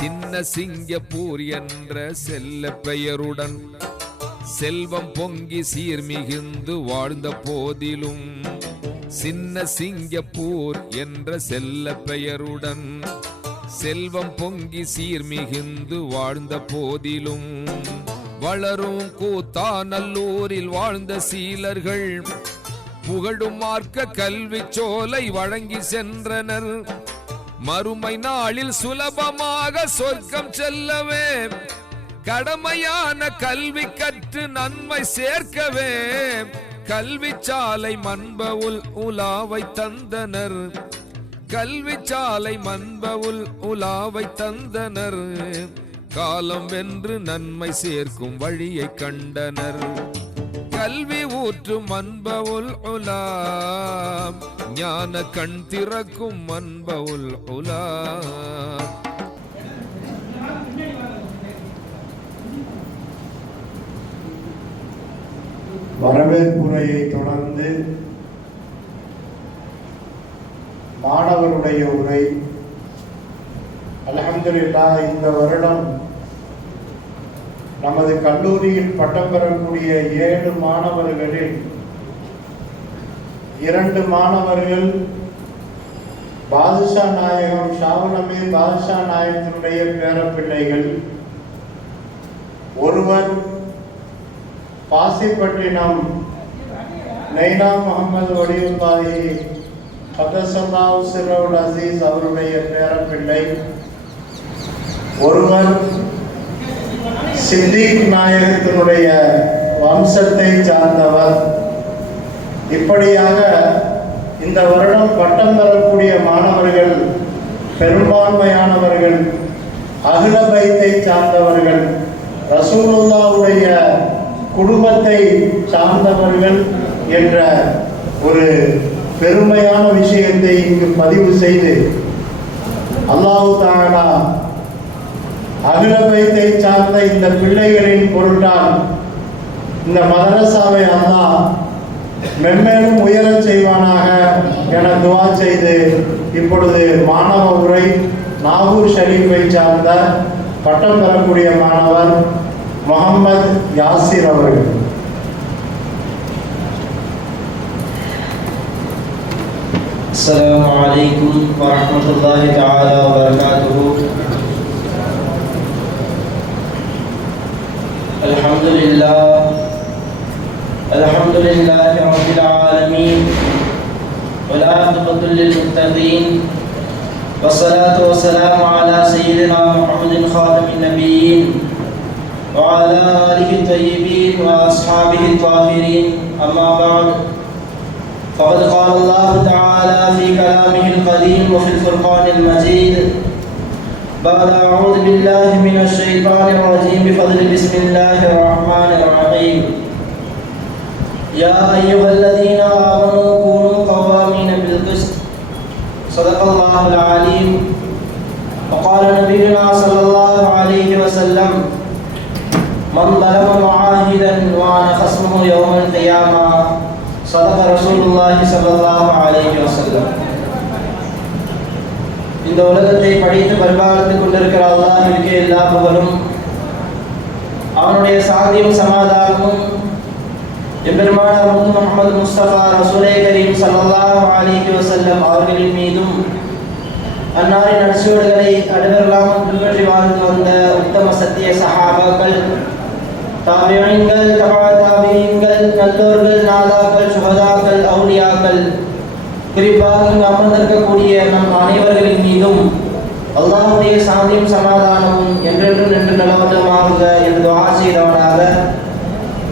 சின்ன சிங்கப்பூர் என்ற செல்ல பெயருடன் செல்வம் பொங்கி சீர்மிகுந்து வாழ்ந்த போதிலும், சின்ன சிங்கப்பூர் என்ற செல்ல பெயருடன் செல்வம் பொங்கி சீர்மிகுந்து வாழ்ந்த போதிலும், வளரும் கூத்தாநல்லூரில் வாழ்ந்த சீலர்கள் புகழும் மார்க்க கல்வி சோலை வழங்கி சென்றனர். மறுமை நாளில் சுலபமாக சொர்க்கம் செல்லவே கடமையான கல்வி கற்று நன்மை சேர்க்கவே கல்வி சாலை மன்பவுல் உலாவை தந்தனர். கல்வி சாலை மன்பவுல் உலாவை தந்தனர். காலம் வென்று நன்மை சேர்க்கும் வழியை கண்டனர். கல்வி ஊற்று மன்பவுல் உலாம், ஞான கண் திறக்கும் மன்பவுல் உலாம். வரவேற்புரையை தொடர்ந்து மாணவருடைய உரை. அல்ஹம்துலில்லாஹ், இந்த வருடம் நமது கல்லூரியில் பட்டம் பெறக்கூடிய 7 மாணவர்களில் 2 மாணவர்கள் பாதுஷா நாயகம் ஷாவுலமே பாதுஷா நாயகத்தினுடைய பேரப்பிள்ளைகள். ஒருவர் பாசிப்பட்டினம் நைனா முகமது வலியுல்லாஹி கதஸல்லாஹு சிர்ரஹுல் அஸீஸ் அவருடைய பேரப்பிள்ளை. ஒருவர் சித்திக் நாயகத்தினுடைய வம்சத்தை சார்ந்தவர். இப்படியாக இந்த வருடம் பட்டம் பெறக்கூடிய மாணவர்கள் பெரும்பான்மையானவர்கள் அஹ்ல பைத்தை சார்ந்தவர்கள், ரசூலுல்லாஹ்வுடைய குடும்பத்தை சார்ந்தவர்கள் என்ற ஒரு பெருமையான விஷயத்தை இங்கு பதிவு செய்து, அல்லாஹ் தஆலா அஹ்ல பைத்தை சார்ந்த இந்த பிள்ளைகளின் பொருட்டால் இந்த மதரசாவை அல்லாஹ் மென்மேலும் உயரச் செய்வானாக என துஆ செய்து, இப்பொழுது மாணவ உரை நாகூர் ஷரீஃபை சார்ந்த பட்டம் பெறக்கூடிய மாணவர் முஹம்மது யாசிர் அவர்கள். அஸ்ஸலாமு அலைக்கும் வரஹ்மத்துல்லாஹி தஆலா வபரகாத்துஹு. அல்ஹம்துலில்லாஹி ரப்பில் ஆலமீன் வல் ஆகிபத்து லில் முத்தகீன் வஸ்ஸலாத்து வஸ்ஸலாமு அலா சய்யிதினா முஹம்மதின் காதமின் நபிய்யீன் وعلى آله الطيبين وأصحابه الطاهرين. أما بعد، فقد قال الله تعالى في كلامه القديم وفي الفرقان المجيد بعد أعوذ بالله من الشيطان الرجيم بفضل بسم الله الرحمن الرحيم. يا أيها الذين آمنوا كونوا قوامين بالقسط صدق الله العليم. وقال نبينا صلى الله عليه وسلم: من ظلم معاهدا وانا خصمه يوم القيامه صدق رسول الله صلى الله عليه وسلم. இந்த உலகத்தை படைத்து பரிபாலித்துக் கொண்டிருக்கிற அல்லாஹ்விற்கு எல்லா புகழும், அவனுடைய சாந்தியும் சமாதானமும் எம்பெருமானார் முஹம்மது முஸ்தபா ரசூலே கரீம் ஸல்லல்லாஹு அலைஹி வஸல்லம் அவர்களின் மீதும், அன்னாரின் நற்சுவடுகளை அடுவெல்லாமல் பின்பற்றி வாழ்ந்து வந்த உத்தம சத்திய சஹாபாக்கள், தாபிஈன்கள், தபா தாபிஈன்கள், நல்லோர்கள், நாதாக்கள், சுஹதாக்கள், அவுலியாக்கள், குறிப்பாக இங்கு அமர்ந்திருக்கக்கூடிய நம் அனைவர்களின் மீதும் அல்லாஹ்வுடைய சாந்தியும் சமாதானமும் என்றென்றும் நின்று நிலவட்டுமாக என்று துஆ செய்தவனாக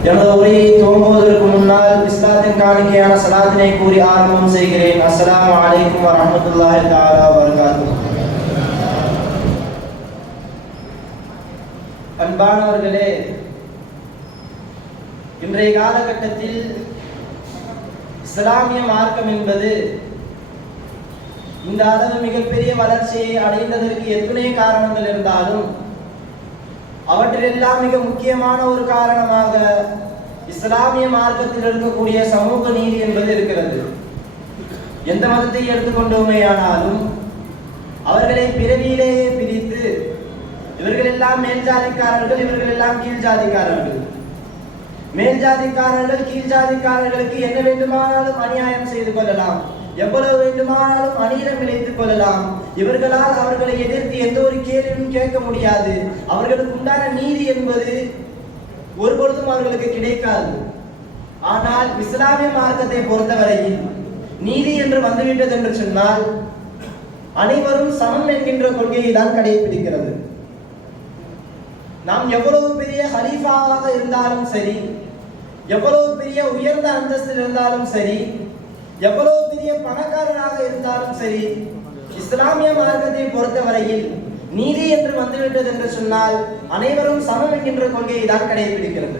எனது உரையை துவங்குவதற்கு முன்னால் இஸ்லாத்தின் காணிக்கையான ஸலாத்தினை கூறி ஆரம்பம் செய்கிறேன். அஸ்ஸலாமு அலைக்கும் வரஹ்மத்துல்லாஹி தஆலா வபரகாத்துஹு. அன்பானவர்களே, இன்றைய காலகட்டத்தில் இஸ்லாமிய மார்க்கம் என்பது இந்த அளவு மிகப்பெரிய வளர்ச்சியை அடைந்ததற்கு எத்தனை காரணங்கள் இருந்தாலும் அவற்றிலெல்லாம் மிக முக்கியமான ஒரு காரணமாக இஸ்லாமிய மார்க்கத்தில் இருக்கக்கூடிய சமூக நீதி என்பது இருக்கிறது. எந்த மதத்தை எடுத்துக்கொண்டோமேயானாலும் அவர்களை பிறவியிலேயே பிரித்து இவர்கள் எல்லாம் மேல் ஜாதிக்காரர்கள், இவர்கள் எல்லாம் கீழ் ஜாதிக்காரர்கள். மேல் ஜாதிக்காரர்கள் கீழ் ஜாதிக்காரர்களுக்கு என்ன வேண்டுமானாலும் அநியாயம் செய்து கொள்ளலாம், எவ்வளவு வேண்டுமானாலும் அநீதம் இழைத்துக் கொள்ளலாம். இவர்களால் அவர்களை எதிர்த்து எந்த ஒரு கேள்வியும் கேட்க முடியாது. அவர்களுக்கு உண்டான நீதி என்பது ஒருபொழுதும் அவர்களுக்கு கிடைக்காது. ஆனால் இஸ்லாமிய மார்க்கத்தை பொறுத்தவரையில் நீதி என்று வந்துவிட்டது என்று சொன்னால் அனைவரும் சமம் என்கின்ற கொள்கையை தான் கடைபிடிக்கிறது. நாம் எவ்வளவு பெரிய ஹலீஃபாவாக இருந்தாலும் சரி, எவ்வளவு பெரிய உயர்ந்த அந்தஸ்தில் இருந்தாலும் சரி, எவ்வளவு பெரிய பணக்காரராக இருந்தாலும் சரி, இஸ்லாமிய மார்க்கத்தை பொறுத்தவரையில் நீதி என்று வந்துவிட்டது என்று சொன்னால் அனைவரும் சமம் என்கின்ற கொள்கையை தான் கடைபிடிக்கிறது.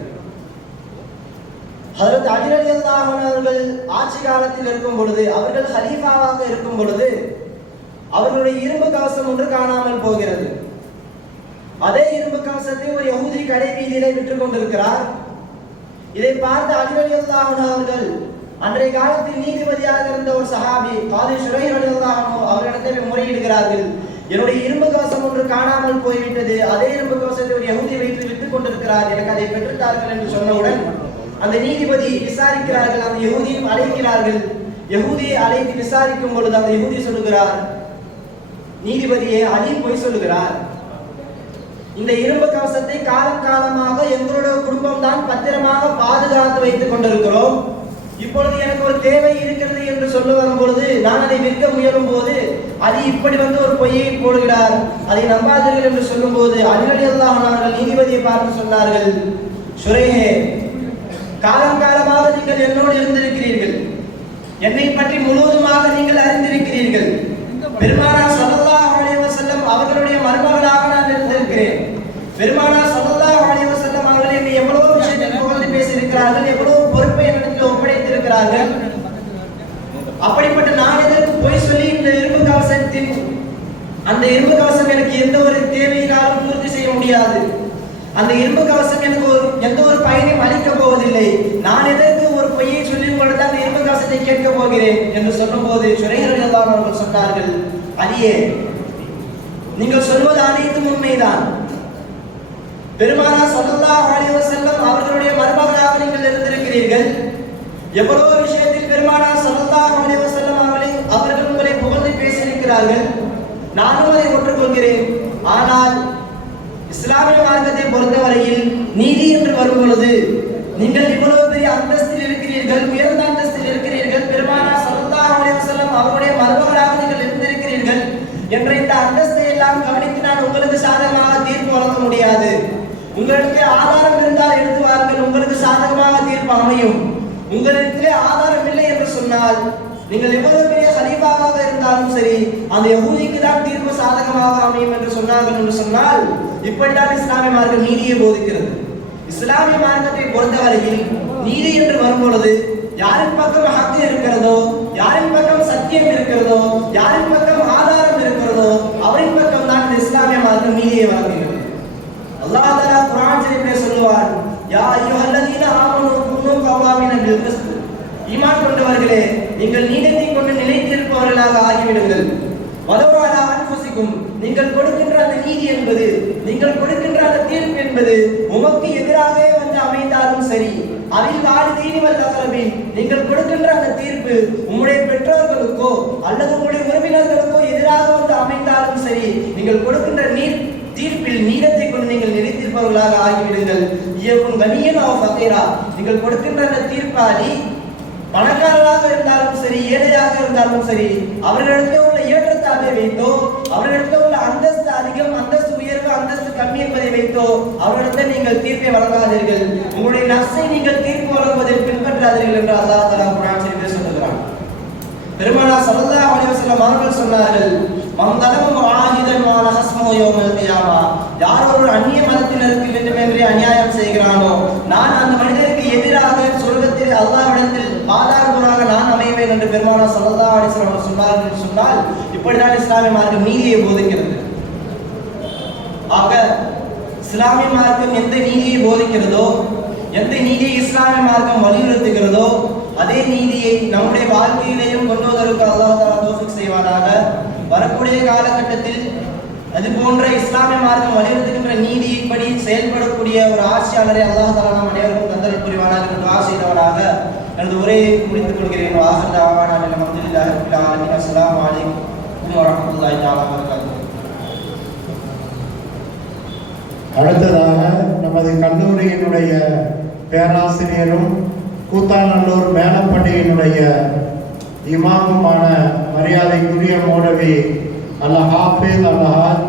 ஹஜ்ரத் அலி ரலியல்லாஹு அன்ஹு அவர்கள் ஆட்சி காலத்தில் இருக்கும் பொழுது, அவர்கள் ஹலீஃபாவாக இருக்கும் பொழுது அவர்களுடைய இரும்பு கவசம் ஒன்று காணாமல் போகிறது. அதே இரும்பு கவசத்தை ஒரு யஹூதி கடை வீதியிலே விற்றுக் கொண்டிருக்கிறார். இதை பார்த்து அலி ரலியல்லாஹு அன்ஹு அவர்கள் அன்றைய காலத்தில் நீதிபதியாக இருந்த ஒரு சஹாபி காதி ஷுரைஹ் ரலியல்லாஹு அன்ஹு அவர்களிடத்தில் முறையிடுகிறார்கள். என்னுடைய இரும்பு கவசம் ஒன்று காணாமல் போய்விட்டது, அதே இரும்பு கவசத்தை ஒரு யஹூதி வைத்து விற்றுக் கொண்டிருக்கிறார், எனக்கு அதை பெற்றுத்தார்கள் என்று சொன்னவுடன் அந்த நீதிபதி விசாரிக்கிறார்கள். அந்த யஹூதியை அழைக்கிறார்கள். யஹூதியை அழைத்து விசாரிக்கும் பொழுது அந்த யஹூதி சொல்லுகிறார், நீதிபதியே, அலி பொய் சொல்லுகிறார். இந்த இரும்பு கவசத்தை காலம் காலமாக எங்களுடைய குடும்பம் தான் பத்திரமாக பாதுகாத்து வைத்துக் கொண்டிருக்கிறோம். இப்பொழுது எனக்கு ஒரு தேவை இருக்கிறது என்று சொல்ல வரும் பொழுது நான் அதை விற்க முயலும் போது அலி இப்படி வந்து ஒரு பொய்யை போடுகிறார், அதை நம்பாதீர்கள் என்று சொல்லும் போது அலி ரலியல்லாஹு அன்ஹு அவர்கள் நீதிபதியை பார்த்து சொன்னார்கள், ஷுரைஹே, காலம் காலமாக நீங்கள் என்னோடு இருந்திருக்கிறீர்கள், என்னை பற்றி முழுவதுமாக நீங்கள் அறிந்திருக்கிறீர்கள். பெருமானார் ஸல்லல்லாஹு அலைஹி வஸல்லம் அவர்களுடைய மருமகளாக நான் இருந்திருக்கிறேன். பெருமானார் ஸல்லல்லாஹு அலைஹி வஸல்லம் அவர்கள் என்னை எவ்வளவு விஷயத்தில் புகழ்ந்து பேசியிருக்கிறார்கள், எவ்வளவு பொறுப்பை என்னிடத்தில் ஒப்படைத்திருக்கிறார்கள். அப்படிப்பட்ட நான் இதற்கு பொய் சொல்லி இந்த இரும்பு கவசத்தின் அந்த இரும்பு கவசம் எனக்கு எந்த ஒரு தேவையினாலும் பூர்த்தி செய்ய முடியாது. அந்த இரும்பு கவசம் எனக்கு எந்த ஒரு பயனையும் அளிக்கப் போவதில்லை. நான் எதற்கு ஒரு பொய்யை சொல்லி உங்கள்கிட்ட அந்த இரும்பு கவசத்தை கேட்க போகிறேன் என்று சொல்லும் போது ஷுரைஹ் ரலியல்லாஹு அவர்கள் சொன்னார்கள், அலியே, நீங்கள் சொல்வது அனைத்தும் உண்மைதான். பெருமானார் ஸல்லல்லாஹு அலைஹி வஸல்லம் அவர்களுடைய மருமகளாக நீங்கள் இருந்திருக்கிறீர்கள். எவ்வளவு விஷயத்தில் பெருமானார் ஸல்லல்லாஹு அலைஹி வஸல்லம் அவர்கள் உங்களை புகழ்ந்து பேசியிருக்கிறார்கள், நானும் அதை ஒற்றுக்கொள்கிறேன். ஆனால் இஸ்லாமிய மார்க்கத்தை பொறுத்தவரையில் நீதி என்று வரும் பொழுது நீங்கள் இவ்வளவு பெரிய அந்தஸ்தில் இருக்கிறீர்கள், உயர்ந்த அந்தஸ்தில் இருக்கிறீர்கள், பெருமானார் ஸல்லல்லாஹு அலைஹி வஸல்லம் அவருடைய மருமகளாக நீங்கள் இருந்திருக்கிறீர்கள் என்ற இந்த அந்தஸ்தை எல்லாம் கவனித்து நான் உங்களுக்கு சாதகமாக தீர்ப்பு வழங்க முடியாது. உங்களுக்கு ஆதாரம் இருந்தால் எடுத்து வாருங்கள், உங்களுக்கு சாதகமாக தீர்ப்பு அமையும். உங்களிடத்திலே ஆதாரம் இல்லை என்று சொன்னால் நீங்கள் எவ்வளவு பெரிய ஹலீஃபாவாக இருந்தாலும் சரி, அந்த யஹூதிக்கு தான் தீர்ப்பு சாதகமாக அமையும் என்று சொன்னார்கள் என்று சொன்னால் இப்படித்தான் இஸ்லாமிய மார்க்கம் நீதியை போதிக்கிறது. இஸ்லாமிய மார்க்கத்தை பொறுத்தவரையில் நீதி என்று வரும் பொழுது யாரின் பக்கம் ஹக்கு இருக்கிறதோ, யாரின் பக்கம் சத்தியம் இருக்கிறதோ, யாரின் பக்கம் ஆதாரம் இருக்கிறதோ அவரின் பக்கம் தான் இந்த இஸ்லாமிய மார்க்கம் நீதியை வழங்குகிறது. அல்லாஹ் தஆலா குர்ஆன் ஷரீஃபிலே சொல்லுவார், யா அய்யுஹல்லதீன ஆமனூ குனூ கவாமின பில் கிஸ்த், ஈமான் கொண்டவர்களே, நீங்கள் நீதியை கொண்டு நிலைத்திருப்பவர்களாக ஆகிவிடுங்கள். வலவாலா அன்ஃபுசிக்கும், நீங்கள் கொடுக்கின்ற அந்த நீதி என்பது, நீங்கள் கொடுக்கின்ற அந்த தீர்ப்பு என்பது உமக்கு எதிராகவே வந்து அமைந்தாலும் சரி, அவில் வாலிதீனி வல் அக்ரபீன், நீங்கள் கொடுக்கின்ற அந்த தீர்ப்பு உம்முடைய பெற்றோர்களுக்கோ அல்லது உங்களுடைய உறவினர்களுக்கோ எதிராக வந்து அமைந்தாலும் சரி, நீங்கள் கொடுக்கின்ற தீர்ப்பில் நீதத்தை கொண்டு நீங்கள் நிலைத்திருப்பவர்களாக ஆகிவிடுங்கள். இயக்கும் கனியன் அவ் ஃபகீரா, நீங்கள் கொடுக்கின்ற அந்த தீர்ப்பாளி பணக்காரராக இருந்தாலும் சரி, ஏழையாக இருந்தாலும் சரி, அவர்களிடத்தில் உள்ள ஏற்றத்தாழ்வை வைத்தோ, அவர்களிடத்தில் உள்ள அந்தஸ்து அதிகம், அந்தஸ்து உயர்வு, அந்தஸ்து கம்மி என்பதை வைத்தோ அவர்களிடத்தில் நீங்கள் தீர்ப்பை வழங்காதீர்கள். உங்களுடைய நஃப்ஸை நீங்கள் தீர்ப்பு வழங்குவதில் பின்பற்றாதீர்கள் என்று அல்லாஹ் தஆலா குர்ஆன் ஷரீஃபில் சொல்லுகிறான். பெருமானார் ஸல்லல்லாஹு அலைஹி வஸல்லம் அவர்கள் சொன்னார்கள், மன் தலம ஆஹிதன் மா லஹஸ்மு யௌமல் கியாமா, யார் ஒரு அந்நிய மதத்தினருக்கு வேண்டுமென்றே அநியாயம் செய்கிறானோ நான் அந்த மனிதருக்கு எதிராக சொர்க்கத்தில் அல்லாஹ்விடத்தில் ஆதாரமாக நான் அமைவேன் என்று பெருமானார் ஸல்லல்லாஹு அலைஹி வஸல்லம் சொன்னார்கள் என்று சொன்னால் இப்படிதான் இஸ்லாமிய மார்க்கம் நீதியை போதிக்கிறது. ஆக இஸ்லாமிய மார்க்கம் எந்த நீதியை போதிக்கிறதோ, எந்த நீதியை இஸ்லாமிய மார்க்கம் வலியுறுத்துகிறதோ அதே நீதியை நம்முடைய வாழ்க்கையிலேயும் கொண்டு வருவதற்கு அல்லாஹ் தஆலா தௌஃபீக் செய்வானாக. வரக்கூடிய காலகட்டத்தில் அது போன்ற இஸ்லாமிய மார்க்கம் வலியுறுத்துகின்ற நீதிப்படி செயல்படக்கூடிய ஒரு ஆட்சியாளரை அல்லாஹ் தஆலா நம் அனைவருக்கும் தந்தல் புரிவானாக என்று துஆ செய்தவனாக எனது உரையை முடித்துக் கொள்கிறேன். வாஹர் தஅவானா அல்ஹம்துலில்லாஹி ரப்பில் ஆலமீன். அஸ்ஸலாமு அலைக்கும் வரஹ்மத்துல்லாஹி தஆலா வபரகாத்துஹு. அடுத்ததாக நமது கல்லூரியினுடைய பேராசிரியரும் கூத்தாநல்லூர் மேலப்பள்ளியினுடைய இமாமுமான மரியாதைக்குரிய மௌலவி அல் ஹாஃபிஸ் அல் ஹாஜ்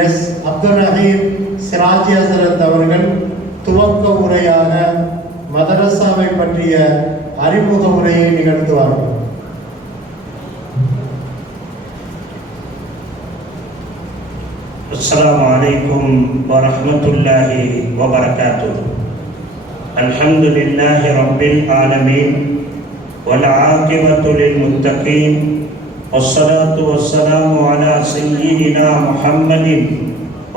எஸ் அப்துல் ரஹீம் சிராஜி ஹசரத் அவர்கள் துவக்க உரையாக மதரசாவை பற்றிய அறிமுக உரையை நிகழ்த்துவார்கள். السلام عليكم ورحمة الله وبركاته. الحمد لله رب العالمين والعاقبة للمتقين والصلاة والسلام على سيدنا محمد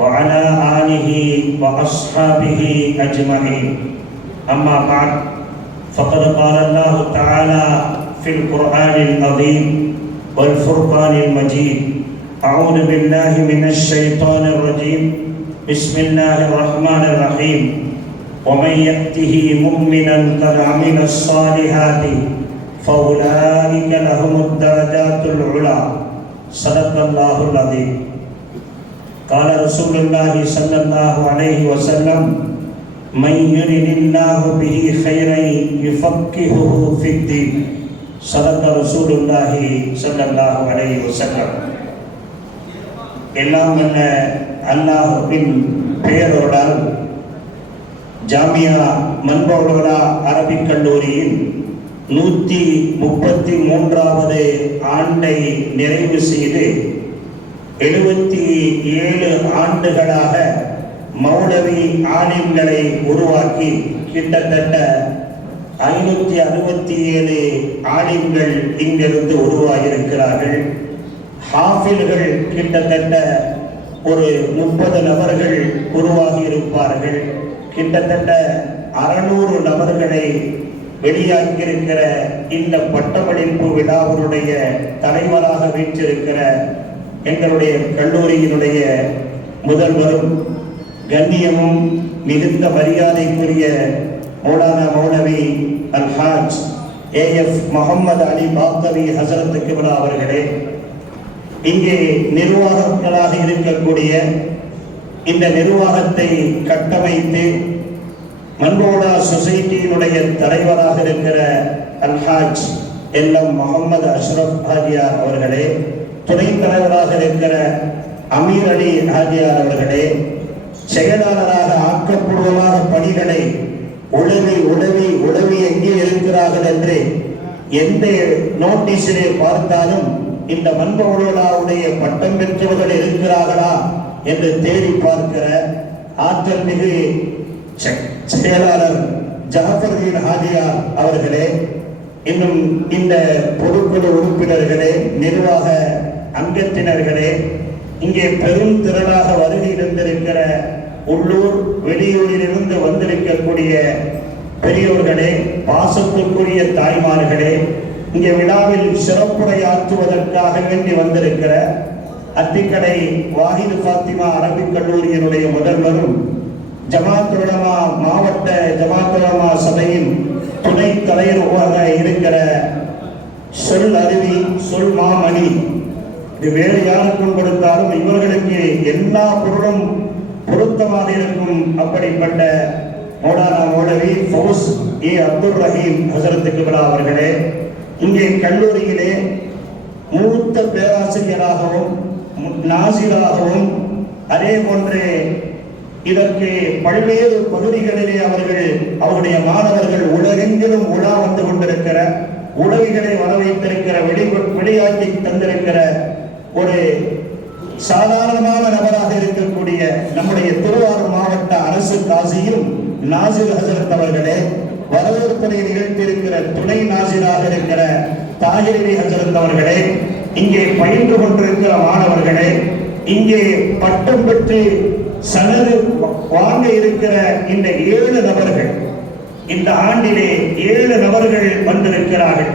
وعلى آله وأصحابه أجمعين. أما بعد فقد قال الله تعالى في القرآن العظيم والفرقان المجيد: أعوذ بالله من الشيطان الرجيم. بسم الله الرحمن الرحيم. ومن يأته مؤمنا قد عمل الصالحات فأولئك لهم الدرجات العلى. صدق الله العظيم. قال رسول الله صلى الله عليه وسلم: من يرد الله به خيرا يفقهه في الدين. صدق رسول الله صلى الله عليه وسلم. எல்லாம் வல்ல அல்லாஹ்வின் பெயரோடால் ஜாமியா மன்பௌலா அரபிக் கல்லூரியின் 133வது ஆண்டை நிறைவு செய்து 77 ஆண்டுகளாக மௌலவி ஆலிம்களை உருவாக்கி கிட்டத்தட்ட 567 ஆலிம்கள் இங்கிருந்து உருவாகியிருக்கிறார்கள். ஹாஃபில்கள் கிட்டத்தட்ட ஒரு 30 நபர்கள் உருவாகி இருப்பார்கள். கிட்டத்தட்ட 600 நபர்களை வெளியாகியிருக்கிற இந்த பட்டமளிப்பு விழாவினுடைய தலைவராக வீற்றிருக்கிற எங்களுடைய கல்லூரியினுடைய முதல்வரும் கண்ணியமும் மிகுந்த மரியாதைக்குரிய மௌலானா மௌலவி அல் ஹாஜ் AF முகமது அலி பாக்தவி ஹசரத் கிப்லா அவர்களே, இங்கே நிர்வாகங்களாக இருக்கக்கூடிய இந்த நிர்வாகத்தை கட்டமைத்து மன்பௌலா சொசைட்டியினுடைய தலைவராக இருக்கிற அல்ஹாஜ் எல்எம் முகமது அஷ்ரப் ஹாஜியார் அவர்களே, துணைத் தலைவராக இருக்கிற அமீர் அலி ஹாஜியார் அவர்களே, செயலாளராக ஆக்கப்பூர்வமான பணிகளை உளவி எங்கே இருக்கிறார்கள் என்று எந்த நோட்டீஸிலே பார்த்தாலும் இந்த மன்பௌலாவுடைய பட்டம் பெற்றவர்கள் இருக்கிறார்களா என்று தேடி பார்க்கிற ஆற்றல் மிகு செயலாளர் ஜாஃபர் ஹாஜியார் அவர்களே, இன்னும் இந்த பொதுக்குழு உறுப்பினர்களே, நிர்வாக அங்கத்தினர்களே, இங்கே பெரும் திரளாக வருகை இருந்திருக்கிற உள்ளூர் வெளியூரிலிருந்து வந்திருக்கக்கூடிய பெரியோர்களே, பாசத்திற்குரிய தாய்மார்களே, இங்கே விழாவில் சிறப்புரையாற்றுவதற்காக வேண்டி வந்திருக்கிற அத்திக்கடை வாஹிது ஃபாத்திமா அரபிக் கல்லூரியினுடைய முதல்வரும் ஜமாத் உலமா மாவட்ட ஜமாத் உலமா சபையின் துணைத் தலைவராக இருக்கிற சொல் அருவி சொல் மாமணி, இது வேறு யாருக்கும் கொடுத்தாலும் இவர்களுக்கு எல்லா பொருளும் பொருத்தமாக இருக்கும் அப்படிப்பட்ட மௌலானா மௌலவி ஃபௌஸ் அப்துல் ரஹீம் ஹசரத் கிப்லா அவர்களே, இங்கே கல்லூரியிலே மூத்த பேராசிரியராகவும் நாசிராகவும் அதே போன்று இதற்கு பல்வேறு பகுதிகளிலே அவருடைய மாணவர்கள் உலகெங்கிலும் உலா வந்து கொண்டிருக்கிற உதவிகளை வரவைத்திருக்கிற வெளியாக்கி தந்திருக்கிற ஒரு சாதாரணமான நபராக இருக்கக்கூடிய நம்முடைய திருவாரூர் மாவட்ட அரசு காசியும் நாசிர் ஹசரத் அவர்களே, வரவேற்பதை நிகழ்த்தியிருக்கிற துணை நாசிராக இருக்கிற தாஹிரி ஹசரத் அவர்களே, இங்கே பயின்று கொண்டிருக்கிற மாணவர்களே, இங்கே பட்டம் பெற்று சனது வாங்க இருக்கிற இந்த 7 நபர்கள், இந்த ஆண்டிலே 7 நபர்கள் வந்திருக்கிறார்கள்.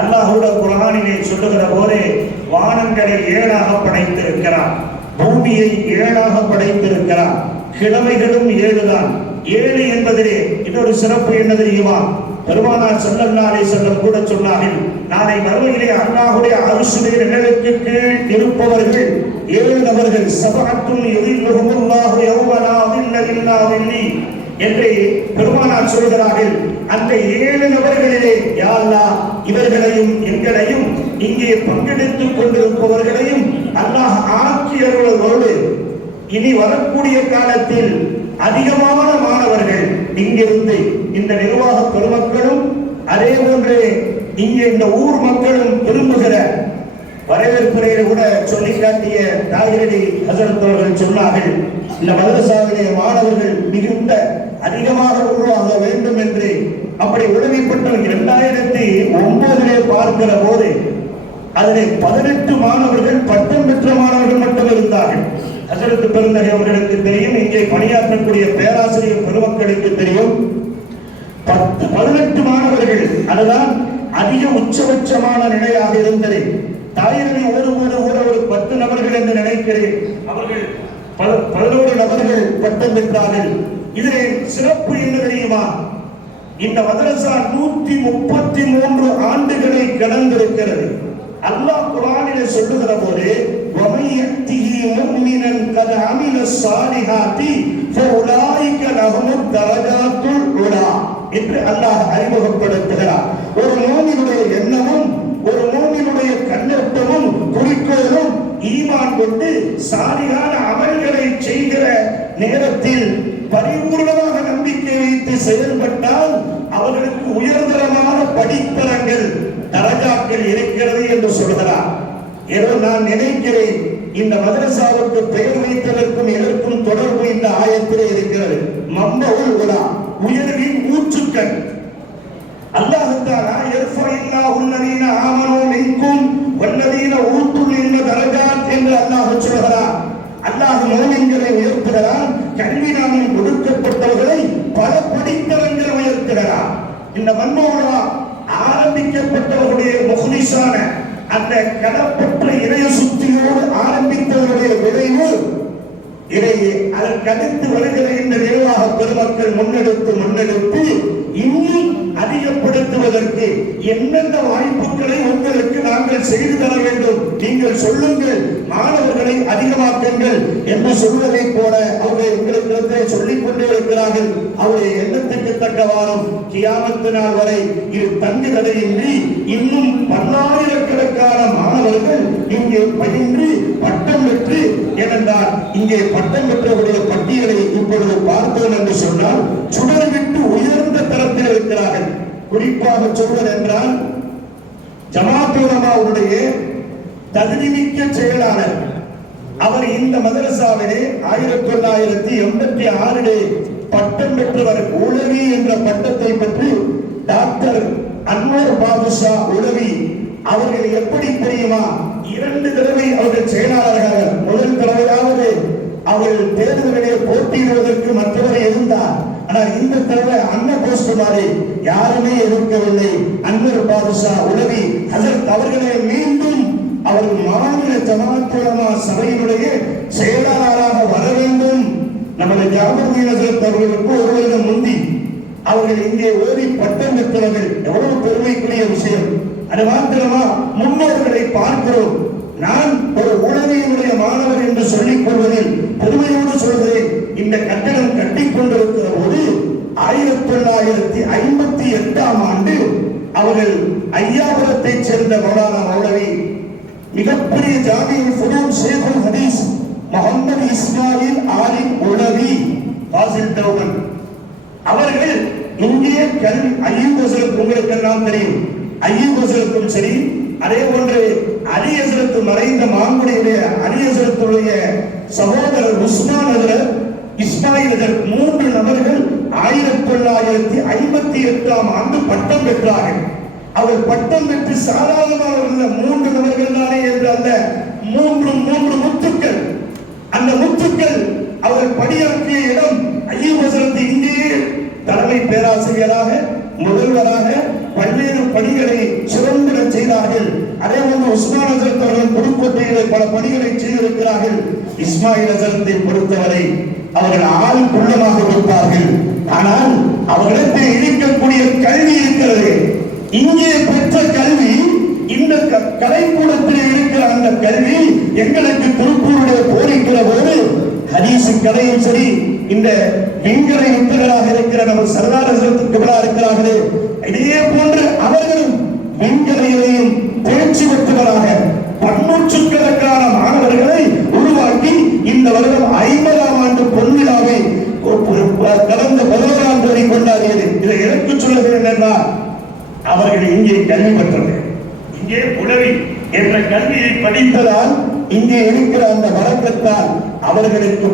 அல்லாஹ்வுடைய குர்ஆனிலே சொல்லுகிற போது வானங்களை 7ஆக படைத்திருக்கிறார். பூமியை 7ஆக படைத்திருக்கிறார். கிழமைகளும் 7 தான். 7 என்பதிலே இன்னொரு சிறப்பு என்ன தெரியுமா? பெருமானார் ஸல்லல்லாஹு அலைஹி வஸல்லம் கூட சொன்னார்கள், நாளை மறுமையிலே அல்லாஹ்வுடைய அர்ஷுடைய நிழலுக்கு கீழ் இருப்பவர்கள் 7 நபர்கள். சபஅத்துன் யுதில்லுஹுமுல்லாஹு யௌம லா தில்ல இல்லா தில்லி என்று பெருமானார் சொல்கிறார்கள். அந்த 7 நபர்களிலே யா அல்லாஹ் இவர்களையும் எங்களையும் இங்கே பங்கெடுத்துக் கொண்டிருப்பவர்களையும் அல்லாஹ் ஆக்கி அருள்வதோடு இனி வரக்கூடிய காலத்தில் அதிகமான மாணவர்கள் இங்கிருந்து இந்த நிர்வாக பெருமக்களும் அதே போன்று இங்கே இந்த ஊர் மக்களும் விரும்புகிற வரவேற்புரையில கூட சொல்லி காட்டிய தாகிரடி ஹசரத் அவர்கள் சொன்னார்கள், இந்த மதரசாவிலே மாணவர்கள் மிகுந்த அதிகமாக உருவாக வேண்டும் என்று. அப்படி உதவிப்பட்ட 2009 பார்க்கிற போது அதிலே 18 மாணவர்கள் பட்டம் பெற்ற மாணவர்கள் மட்டும் இருந்தார்கள். ஹசரத் பெருந்தகை அவர்களுக்கு தெரியும், இங்கே பணியாற்றக்கூடிய பேராசிரியர் பெருமக்களுக்கு தெரியும். 18 மாணவர்கள் அதுதான் அதிக உச்சபட்சமான நிலையாக இருந்தது. தாயிரடி ஓடும்போது கூட ஒரு 10 நபர்கள் என்று நினைக்கிறேன். அவர்கள் 11 நபர்கள் பட்டம் பெற்றார்கள். இதில் சிறப்பு என்ன தெரியுமா? இந்த மதரசா 133 ஆண்டுகளை கடந்திருக்கிறது. அல்லாஹ் குர்ஆனிலே சொல்லுகிற போது வமையத்திஹி முஃமினன் கத அமில ஸாலிஹாத்தி ஃபஉலாயிக லஹும் தரஜாத்துல் உலா என்று அல்லாஹ் அறிமுகப்படுத்துகிறார். ஒரு மூமினுடைய எண்ணமும் ஒரு மூமினுடைய கண்ணோட்டமும் குறிக்கோளும் ஈமான் கொண்டு சாலிகான அமல்களை செய்கிற நேரத்தில் பரிபூர்ணமாக நம்பிக்கை வைத்து செயல்பட்டால் அவர்களுக்கு உயர்தரமான படித்தரங்கள் தரஜாக்கள் இருக்கிறது என்று சொல்கிறார். ஏதோ நான் நினைக்கிறேன் இந்த மதரசாவுக்கு பெயர் வைத்ததற்கும் இதற்கும் தொடர்பு இந்த ஆயத்திலே இருக்கிறது. மம்பவுல் உலா, உயர்வின் ஊற்றுக்கள். அல்லாஹ் தஆலா யர்ஃபஇல்லாஹு அல்லதீன ஆமனூ மின்கும் வல்லதீன ஊத்துல் இல்ம தரஜாத் என்று அல்லாஹ் சொல்கிறார். அல்லாஹ் முஃமின்களை உயர்த்துகிறார், கல்வி ஞானம் கொடுக்கப்பட்டவர்களை பல படித்தரங்கள் உயர்த்துகிறார். இந்த மன்னோடா ஆரம்பிக்கப்பட்டவருடைய முஹ்லிஸான அந்த கடப்பற்ற இறைய சுத்தியோடு ஆரம்பித்தவருடைய விளைவு இறையே அதற்கடுத்து வருகிற இந்த நிர்வாக பெருமக்கள் முன்னெடுத்து இன்னும் அதிகப்படுத்துவதற்கு எந்தெந்த வாய்ப்புகளை உங்களுக்கு நாங்கள் செய்து தர வேண்டும், நீங்கள் சொல்லுங்கள், மாணவர்களை அதிகமாக்குங்கள் என்று சொல்வதை போல அவர்கள் எங்களுக்கு சொல்லிக் கொண்டே இருக்கிறார்கள். அவருடைய எண்ணத்துக்கு தக்கவாறும் கியாமத்து நாள் வரை இது தங்குதடையின்றி இன்னும் பல்லாயிரக்கணக்கான மாணவர்கள் இங்கே பயின்று பட்டம் பெற்று, ஏனென்றால் இங்கே பட்டம் பெற்றவருடைய பட்டியலை இப்பொழுது பார்த்தோம் என்று சொன்னால் சுடர் விட்டு உயர்ந்த தரத்தில் இருக்கிறார்கள். குறிப்பாக சொல்வது என்றால் ஜமாத் உலமாவுடைய தகுதிமிக்க செயலாளர் அவர் இந்த மதரசாவிலே 1986 பட்டம் பெற்றவர். உளவி என்ற பட்டத்தை பெற்று டாக்டர் அன்வர் பாதுஷா உளவி அவர்கள் எப்படி தெரியுமா, 2 தடவை அவர்கள் செயலாளர்கள். முதல் தடவையாவது அவர்கள் தேர்தலிலே போட்டியிடுவதற்கு மற்றவரை இருந்தார். ஆனால் இந்த தடவை அன்ன போஸ்ட் மாதிரி யாருமே எதிர்க்கவில்லை. அன்வர் பாதுஷா உளவி ஹசரத் அவர்களை மீண்டும் அவர் மாநில ஜமாத் உலமா சபையினுடைய செயலாளராக வர வேண்டும். நமது ஜாபர் ஹசரத் அவர்களுக்கு ஒரு வருடம் முந்தி அவர்கள் இங்கே ஓடி பட்டம் பெற்றவர்கள். எவ்வளவு பெருமைக்குரிய விஷயம்! அது மாத்திரமா முன்னோர்களை பார்க்கிறோம். நான் ஒரு உளவியினுடைய மாணவர் என்று சொல்லிக் கொள்வதில் பெருமையோடு சொல்கிறேன். இந்த கட்டடம் கட்டிக் கொண்டிருக்கிற போது 1958ஆம் ஆண்டு அவர்கள் ஐயாபுரத்தை சேர்ந்த மௌலானா மௌலவி மிகப்பெரிய ஜாமியுல் ஃபுனூன் ஷேகுல் ஹதீஸ் முஹம்மது இஸ்மாயில் ஆலிம் உளவி ஃபாசில் தௌபன் அவர்கள் இங்கே கல்வி அய்யூப் ஹசரத் உங்களுக்கு எல்லாம் தெரியும். அய்யூப் ஹசரத்தும் சரி, அதே போன்று அலி ஹசரத் மறைந்த மாங்குடியுடைய அலி ஹசரத்துடைய சகோதரர் உஸ்மான் ஹசரத், இஸ்மாயில் ஹசரத் 3 நபர்கள் 1958ஆம் ஆண்டு பட்டம் பெற்றார்கள். அவர் பட்டம் பெற்று சாதாரணமாக 3 நபர்கள் தானே என்று அல்ல, 3 முத்துக்கள். அந்த முத்துக்கள் அவர் பணியாற்றிய இடம் அய்யூப் ஹசரத் இங்கே தலைமை பேராசிரியராக முதல்வராக பல்வேறு பணிகளை சிறந்த செய்தார்கள். அதே போன்று உஸ்மான் ஹசரத் அவர்கள் புதுக்கோட்டையிலே பல பணிகளை செய்திருக்கிறார்கள். இஸ்மாயில் ஹசரத்தை பொறுத்தவரை அவர்கள் ஆள் குள்ளமாக இருப்பார்கள். ஆனால் அவர்களிடத்தில் இருக்கக்கூடிய கல்வி இருக்கிறது. இங்கே பெற்ற கல்வி, இந்த கலைக்கூடத்தில் இருக்கிற அந்த கல்வி எங்களுக்கு திருப்பூருடைய போரிக்கிற போது ஹதீஸ் கலையும் சரி, இந்த விண்கலை வித்தகராக இருக்கிற நம்ம சர்தார் ஹசரத்துக்கு இருக்கிறார்களே, இதே போன்று அவர்களும் விண்கலையிலையும் தேர்ச்சி பெற்றவராக பன்னூற்றுக்கணக்கான மாணவர்களை உருவாக்கி இந்த வருடம் 50ஆம் ஆண்டு பொன்விழாவை கடந்த 11ஆம் தேதி கொண்டாடியது. இதை எனக்கு சொல்லுகிறேன் என்றால், அவர்கள் இங்கே கல்வி பெற்றவர்கள், இங்கே உளவி என்ற கல்வியை படித்ததால் இங்கே இருக்கிற அந்த வழக்கத்தால் அவர்களுக்கு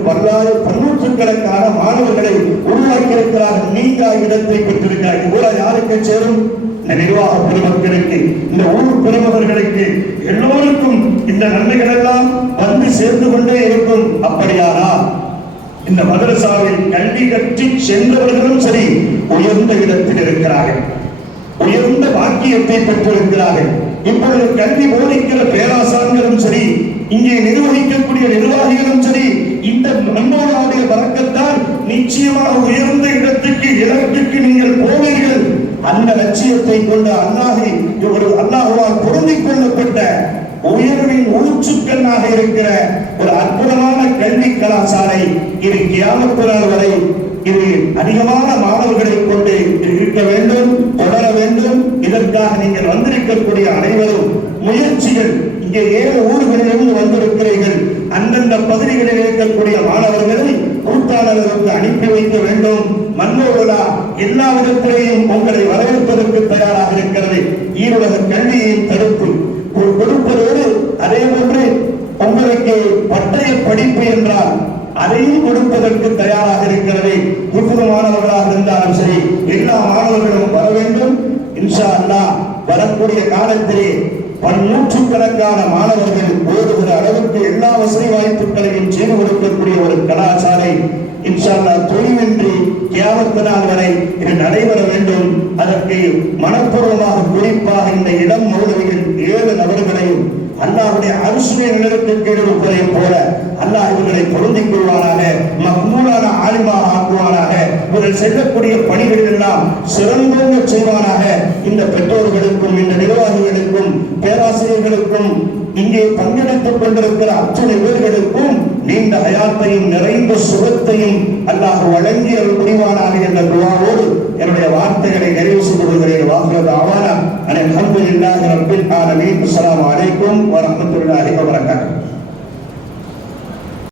பன்னூற்றுக்கணக்கான மாணவர்களை உருவாக்கி இருக்கிறார்கள். நீங்க இடத்தை பெற்றிருக்கிறார்கள். கூட யாருக்கு சேரும்? இந்த நிர்வாக பெருமக்களுக்கு, இந்த ஊர் பெருமவர்களுக்கு, எல்லோருக்கும் இந்த நன்மைகள் எல்லாம் வந்து சேர்ந்து கொண்டே இருக்கும். அப்படியானால் இந்த மதரசாவில் கல்வி கற்றி சென்றவர்களும் சரி உயர்ந்த இடத்தில் இருக்கிறார்கள், உயர்ந்த பாக்கியத்தை பெற்றிருக்கிறார்கள். இப்பொழுது கல்வி போதிக்கிற பேராசான்களும் சரி, இங்கே நிர்வகிக்கக்கூடிய நிர்வாகிகளும் சரி, இந்த நம்மளுடைய வழக்கத்தால் நிச்சயமாக உயர்ந்த இடத்துக்கு இலக்குக்கு நீங்கள் போவீர்கள். அந்த லட்சியத்தை கொண்டு அல்லாஹ்வால் பொருந்திக் கொள்ளப்பட்ட உயர்வின் ஊற்றுக்கண்ணாக இருக்கிற ஒரு அற்புதமான கல்வி கலாசாலை இது கியாமத் நாள் வரை இது அதிகமான மாணவர்களை கொண்டு இருக்க வேண்டும், தொடர வேண்டும். இதற்காக நீங்கள் வந்திருக்கக்கூடிய அனைவரும் முயற்சிகள், இங்கே 7 ஊர்களிலிருந்து வந்திருக்கிறீர்கள், அந்தந்த பகுதிகளில் இருக்கக்கூடிய மாணவர்களை கூட்டாளர்களுக்கு அனுப்பி வைக்க வேண்டும். மன்னோவிழா எல்லா விதத்திலேயும் உங்களை வரவேற்பதற்கு தயாராக இருக்கிறது. ஈருலக கல்வியையும் தடுப்பு கொடுப்பதோடு அதே போன்று உங்களுக்கு பட்டய படிப்பு என்றால் அதையும் கொடுப்பதற்கு தயாராக இருக்கிறது. குரு மாணவர்களாக இருந்தாலும் சரி, எல்லா மாணவர்களும் வர வேண்டும். இன்ஷா அல்லாஹ் வரக்கூடிய காலத்திலே பன்னூற்றுக்கணக்கான மாணவர்கள் ஓடுகிற அளவுக்கு எல்லா வசதி வாய்ப்புகளையும் செய்து கொடுக்கக்கூடிய ஒரு கலாசாலை இன்ஷா அல்லாஹ் தொழிலின்றி கியாமத் நாள் வரை இது நடைபெற வேண்டும். அதற்கு மனப்பூர்வமாக குறிப்பாக இந்த இடம் மௌலவிகள் 7 நபர்களையும் அல்லாஹ்வுடைய அரிசியை நிலத்துக்கு கீழ் இருப்பதை போல அல்லாஹ் இவர்களை பொருந்திக் கொள்வானாக, மக்மூலான ஆலிமாக ஆக்குவானாக. இவர்கள் செய்யக்கூடிய பணிகளில் எல்லாம் சிறந்தோங்க செய்வானாக. இந்த பெற்றோர்களுக்கும், இந்த நிர்வாகிகளுக்கும், பேராசிரியர்களுக்கும், இங்கே பங்கெடுத்துக் கொண்டிருக்கிற அத்தனை பேர்களுக்கும் நீண்ட ஹயாத்தையும் நிறைந்த சுகத்தையும் அல்லாஹ் வழங்கி புரிவானாக என்ற துஆவோடு என்னுடைய வார்த்தைகளை நிறைவு செய்து கொள்கிறேன். வாஹிரு அவானா அல்ஹம்துலில்லாஹி ரப்பில் ஆலமீன். அஸ்ஸலாமு அலைக்கும் வரஹ்மத்துல்லாஹி வபரகாத்துஹு.